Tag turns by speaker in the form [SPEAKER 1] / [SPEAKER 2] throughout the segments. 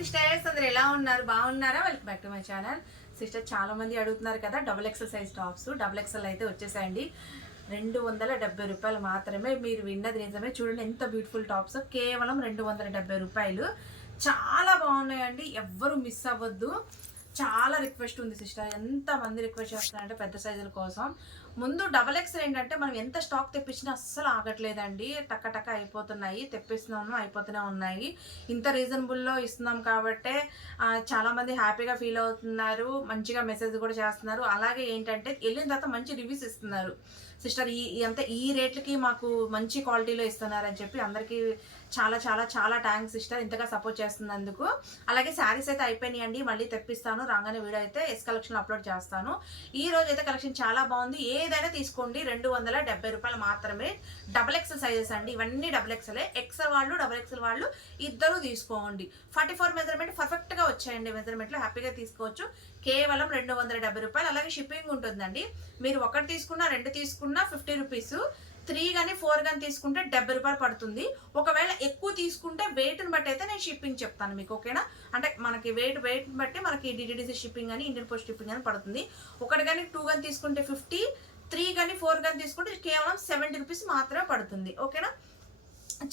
[SPEAKER 1] Sisters అందరు ఎలా ఉన్నారు? బాగున్నారా? Welcome back to my channel sister చాలా మంది అడుగుతున్నారు కదా double XL size tops double XL అయితే వచ్చేసాయండి. రెండు వందల డెబ్బై రూపాయలు మాత్రమే మీరు విన్నది నిజమే. చూడండి ఎంత బ్యూటిఫుల్ టాప్స్ కేవలం రెండు వందల డెబ్బై రూపాయలు. చాలా బాగున్నాయండి. ఎవ్వరు మిస్ అవ్వద్దు. చాలా రిక్వెస్ట్ ఉంది సిస్టర్ ఎంత మంది రిక్వెస్ట్ చేస్తున్నారంటే పెద్ద సైజుల కోసం. ముందు డబల్ ఎక్స్ ఏంటంటే మనం ఎంత స్టాక్ తెప్పించినా అస్సలు ఆగట్లేదండి. టక్క టక్క అయిపోతున్నాయి. తెప్పిస్తున్నాము అయిపోతూనే ఉన్నాయి. ఇంత రీజనబుల్లో ఇస్తున్నాం కాబట్టే చాలామంది హ్యాపీగా ఫీల్ అవుతున్నారు. మంచిగా మెసేజ్ కూడా చేస్తున్నారు. అలాగే ఏంటంటే వెళ్ళిన తర్వాత మంచి రివ్యూస్ ఇస్తున్నారు. సిస్టర్ ఈ అంత ఈ రేట్లకి మాకు మంచి క్వాలిటీలో ఇస్తున్నారని చెప్పి అందరికీ చాలా చాలా చాలా థ్యాంక్స్ సిస్టర్ ఇంతగా సపోర్ట్ చేస్తున్నందుకు. అలాగే శారీస్ అయితే అయిపోయినాయండి మళ్ళీ తెప్పిస్తాను. రాగానే వీడియో అయితే ఎస్ కలెక్షన్ అప్లోడ్ చేస్తాను. ఈ రోజు అయితే కలెక్షన్ చాలా బాగుంది. ఏదైనా తీసుకోండి రెండు వందల డెబ్బై రూపాయలు మాత్రమే. డబల్ ఎక్సెల్ సైజెస్ అండి ఇవన్నీ డబల్ ఎక్సెలే ఎక్సెల్ వాళ్ళు డబల్ ఎక్సెల్ వాళ్ళు ఇద్దరు తీసుకోండి. ఫార్టీ ఫోర్ మెజర్మెంట్ పర్ఫెక్ట్గా వచ్చాయండి మెజర్మెంట్లో హ్యాపీగా తీసుకోవచ్చు. కేవలం రెండు వందల డెబ్బై రూపాయలు. అలాగే షిప్పింగ్ ఉంటుందండి. మీరు ఒకటి తీసుకున్నా రెండు తీసుకున్నా ఫిఫ్టీ రూపీస్ త్రీ కానీ ఫోర్ కానీ తీసుకుంటే డెబ్బై రూపాయలు పడుతుంది. ఒకవేళ ఎక్కువ తీసుకుంటే వెయిట్ని బట్టి అయితే నేను షిప్పింగ్ చెప్తాను మీకు ఓకేనా? అంటే మనకి వెయిట్ వెయిట్ని బట్టి మనకి డిడిడిసి షిప్పింగ్ అని ఇండియన్ పోస్ట్ షిప్పింగ్ అని పడుతుంది. ఒకటి కానీ టూ కానీ తీసుకుంటే ఫిఫ్టీ త్రీ కానీ ఫోర్ కానీ తీసుకుంటే కేవలం సెవెంటీ రూపీస్ మాత్రమే పడుతుంది ఓకేనా?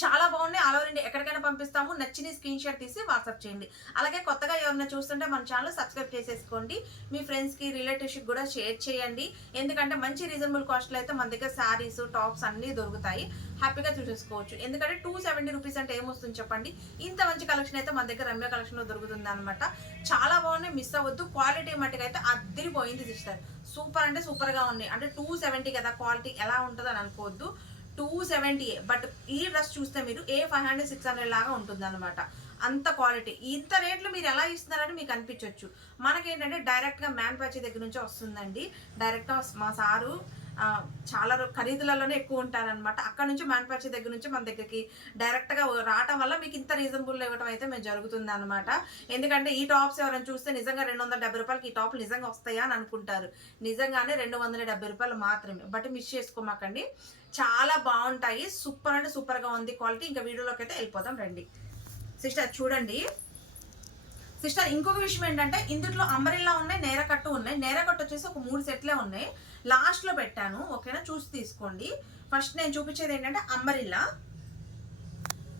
[SPEAKER 1] చాలా బాగున్నాయి. ఆల్ ఓవర్ ఇండియా ఎక్కడికైనా పంపిస్తాము. నచ్చిన స్క్రీన్ షాట్ తీసి వాట్సాప్ చేయండి. అలాగే కొత్తగా ఎవరైనా చూస్తుంటే మన ఛానల్ సబ్స్క్రైబ్ చేసేసుకోండి. మీ ఫ్రెండ్స్కి రిలేటివ్స్కి కూడా షేర్ చేయండి. ఎందుకంటే మంచి రీజనబుల్ కాస్ట్లో అయితే మన దగ్గర శారీస్ టాప్స్ అన్నీ దొరుకుతాయి. హ్యాపీగా చూసేసుకోవచ్చు. ఎందుకంటే టూ సెవెంటీ రూపీస్ అంటే ఏమొస్తుంది చెప్పండి? ఇంత మంచి కలెక్షన్ అయితే మన దగ్గర రమ్య కలెక్షన్లో దొరుకుతుంది అనమాట చాలా బాగున్నాయి. మిస్ అవ్వద్దు. క్వాలిటీ మట్టుకు అయితే అద్దరిపోయింది సిస్టర్ సూపర్ అంటే సూపర్గా ఉన్నాయి. అంటే టూ సెవెంటీ కదా క్వాలిటీ ఎలా ఉంటుందో అని అనుకోవద్దు. టూ సెవెంటీ బట్ ఈ డ్రెస్ చూస్తే మీరు ఏ ఫైవ్ హండ్రెడ్ సిక్స్ హండ్రెడ్ లాగా ఉంటుంది అనమాట అంత క్వాలిటీ ఇంత రేట్లు మీరు ఎలా ఇస్తున్నారని మీకు అనిపించవచ్చు మనకేంటంటే డైరెక్ట్గా మ్యాన్ దగ్గర నుంచి వస్తుందండి. డైరెక్ట్గా మా సారు చాలా ఖరీదులలోనే ఎక్కువ ఉంటారనమాట అక్కడ నుంచి మ్యానుఫ్యాక్చర్ దగ్గర నుంచి మన దగ్గరికి డైరెక్ట్గా రావటం వల్ల మీకు ఇంత రీజనబుల్ ఇవ్వడం అయితే మేము జరుగుతుంది అనమాట ఎందుకంటే ఈ టాప్స్ ఎవరైనా చూస్తే నిజంగా రెండు వందల డెబ్బై రూపాయలకి ఈ టాప్లు నిజంగా వస్తాయా అని అనుకుంటారు. నిజంగానే రెండు వందల డెబ్బై రూపాయలు మాత్రమే. బట్ మిస్ చేసుకోమాకండి. చాలా బాగుంటాయి. సూపర్ అంటే సూపర్గా ఉంది. క్వాలిటీ ఇంకా వీడియోలోకి అయితే వెళ్ళిపోదాం రండి. సిస్టర్ చూడండి. సిస్టర్ ఇంకొక విషయం ఏంటంటే ఇందులో అంబరిల్లా ఉన్నాయి నేరకట్టు ఉన్నాయి. నేరకట్టు వచ్చేసి ఒక మూడు సెట్లే ఉన్నాయి. లాస్ట్లో పెట్టాను ఓకేనా? చూసి తీసుకోండి. ఫస్ట్ నేను చూపించేది ఏంటంటే అంబరిల్లా.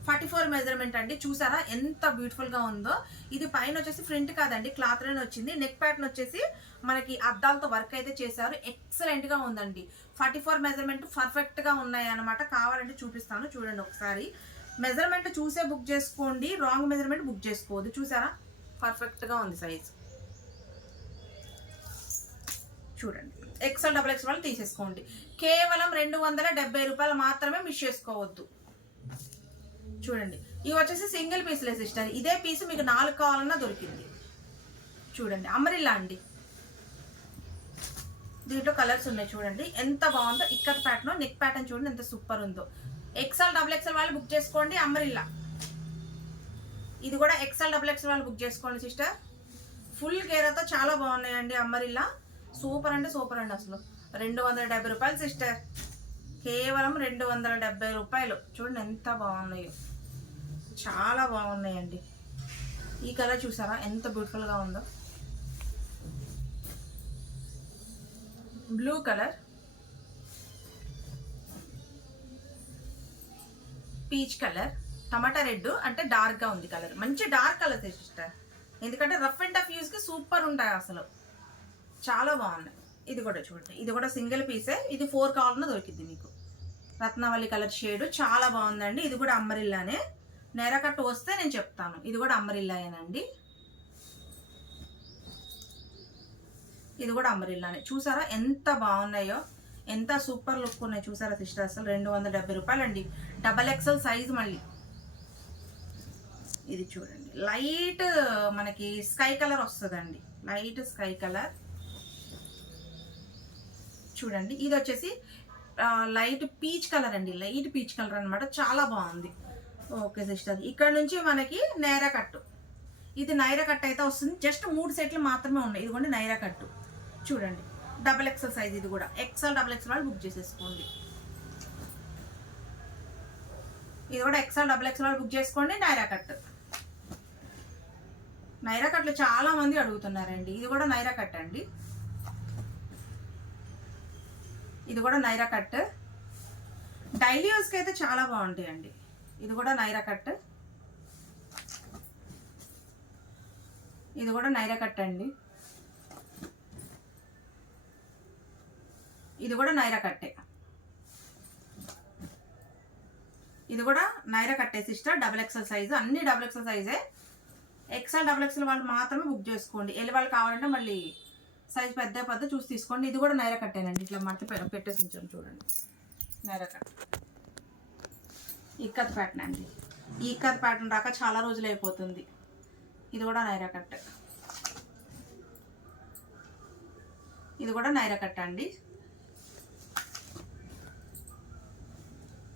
[SPEAKER 1] ఫార్టీ ఫోర్ మెజర్మెంట్ అండి. చూసారా? ఎంత బ్యూటిఫుల్గా ఉందో. ఇది పైన వచ్చేసి ఫ్రంట్ కాదండి క్లాత్లోనే వచ్చింది. నెక్ ప్యాటర్న్ వచ్చేసి మనకి అద్దాలతో వర్క్ అయితే చేశారు. ఎక్సలెంట్గా ఉందండి. ఫార్టీ ఫోర్ మెజర్మెంట్ పర్ఫెక్ట్గా ఉన్నాయి అనమాట కావాలంటే చూపిస్తాను. చూడండి ఒకసారి. మెజర్మెంట్ చూసే బుక్ చేసుకోండి. రాంగ్ మెజర్మెంట్ బుక్ చేసుకోవద్దు. చూసారా? పర్ఫెక్ట్గా ఉంది సైజ్. చూడండి. ఎక్సెల్ డబుల్ ఎక్స్ వాళ్ళు తీసేసుకోండి. కేవలం రెండు వందల డెబ్బై రూపాయలు మాత్రమే మిస్ చేసుకోవద్దు. చూడండి. ఇవి వచ్చేసి సింగిల్ పీస్లే సిస్టర్. ఇదే పీస్ మీకు నాలుగు కావాలన్నా దొరికింది. చూడండి. అమరిల్లా అండి. దీంట్లో కలర్స్ ఉన్నాయి చూడండి. ఎంత బాగుందో ఇక్కత్ ప్యాటర్న్ నెక్ ప్యాటర్న్ చూడండి ఎంత సూపర్ ఉందో. ఎక్సెల్ డబుల్ ఎక్సెల్ వాళ్ళు బుక్ చేసుకోండి అమరిల్లా. ఇది కూడా ఎక్సెల్ డబుల్ ఎక్సెల్ వాళ్ళు బుక్ చేసుకోండి సిస్టర్ ఫుల్ గేరాతో చాలా బాగున్నాయండి అమ్మరిల్లా. సూపర్ అంటే సూపర్ అండి అసలు. రెండు వందల డెబ్బై రూపాయలు సిస్టర్ కేవలం రెండు వందల డెబ్బై రూపాయలు. చూడండి ఎంత బాగున్నాయో. చాలా బాగున్నాయండి. ఈ కలర్ చూసారా? ఎంత బ్యూటిఫుల్గా ఉందో. Blue colour. Peach colour. టమాటా రెడ్ అంటే డార్క్గా ఉంది కలర్. మంచి డార్క్ కలర్ సిస్టర్ ఎందుకంటే రఫ్ అండ్ టఫ్ యూస్కి సూపర్ ఉంటాయి అసలు. చాలా బాగున్నాయి. ఇది కూడా చూడండి. ఇది కూడా సింగిల్ పీసే. ఇది ఫోర్ కావాలన్నా దొరికింది మీకు. రత్నవల్లి కలర్ షేడ్ చాలా బాగుందండి. ఇది కూడా అమ్మరిల్లానే. నెరకట్టు వస్తే నేను చెప్తాను. ఇది కూడా అమ్మరిల్లాయేనండి. ఇది కూడా అమ్మరిల్లానే. చూసారా ఎంత బాగున్నాయో? ఎంత సూపర్ లుక్ ఉన్నాయి. చూసారా సిస్టర్? అసలు రెండు వందల డెబ్బై రూపాయలండి. డబల్ ఎక్సెల్ సైజ్ మళ్ళీ. ఇది చూడండి. లైట్ మనకి స్కై కలర్ వస్తుందండి. Light sky colour. చూడండి. ఇది వచ్చేసి లైట్ పీచ్ కలర్ అండి. లైట్ పీచ్ కలర్ అన్నమాట. చాలా బాగుంది. Okay sister. ఇక్కడ నుంచి మనకి నైరా కట్టు. ఇది నైరా కట్ అయితే వస్తుంది. జస్ట్ మూడు సెట్లు మాత్రమే ఉన్నాయి. ఇదిగోండి నైరా కట్టు. చూడండి. డబల్ ఎక్సెల్ సైజ్ ఇది కూడా. ఎక్సెల్ డబల్ ఎక్సెల్ వాళ్ళు బుక్ చేసేసుకోండి. ఇది కూడా ఎక్సెల్ డబల్ ఎక్సెల్ వాళ్ళు బుక్ చేసుకోండి. నైరా కట్ నైరా కట్లు చాలా మంది అడుగుతున్నారండి. ఇది కూడా నైరా కట్ అండి. ఇది కూడా నైరా కట్. డైలీ యూస్కి అయితే చాలా బాగుంటాయండి. ఇది కూడా నైరా కట్. ఇది కూడా నైరా కట్ అండి. ఇది కూడా నైరా కట్టే. ఇది కూడా నైరా కట్టే సిస్టర్. Double XL size. అన్ని డబుల్ ఎక్సెల్ సైజే. ఎక్స్ఎల్ డబుల్ ఎక్స్ఎల్ వాళ్ళు మాత్రమే బుక్ చేసుకోండి. వెళ్ళి వాళ్ళు కావాలంటే మళ్ళీ సైజ్ పెద్ద పెద్ద చూసి తీసుకోండి. ఇది కూడా నైరా కట్టేనండి. ఇట్లా మట్టి పె- పెట్టేసి ఉంచాను చూడండి. నైరా కట్. ఇక్కత్ ప్యాటర్న్ అండి. ఈ ఇక్కత్ ప్యాటర్న్ రాక చాలా రోజులు అయిపోతుంది. ఇది కూడా నైరా కట్. ఇది కూడా నైరా కట్ అండి.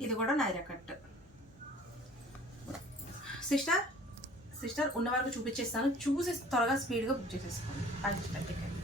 [SPEAKER 1] ఇది కూడా నైరా కట్. సిస్టర్? సిస్టర్ ఉన్న వరకు చూపించేస్తాను. చూసి త్వరగా స్పీడ్గా బుక్ చేసేసుకోండి. అది ఇష్టం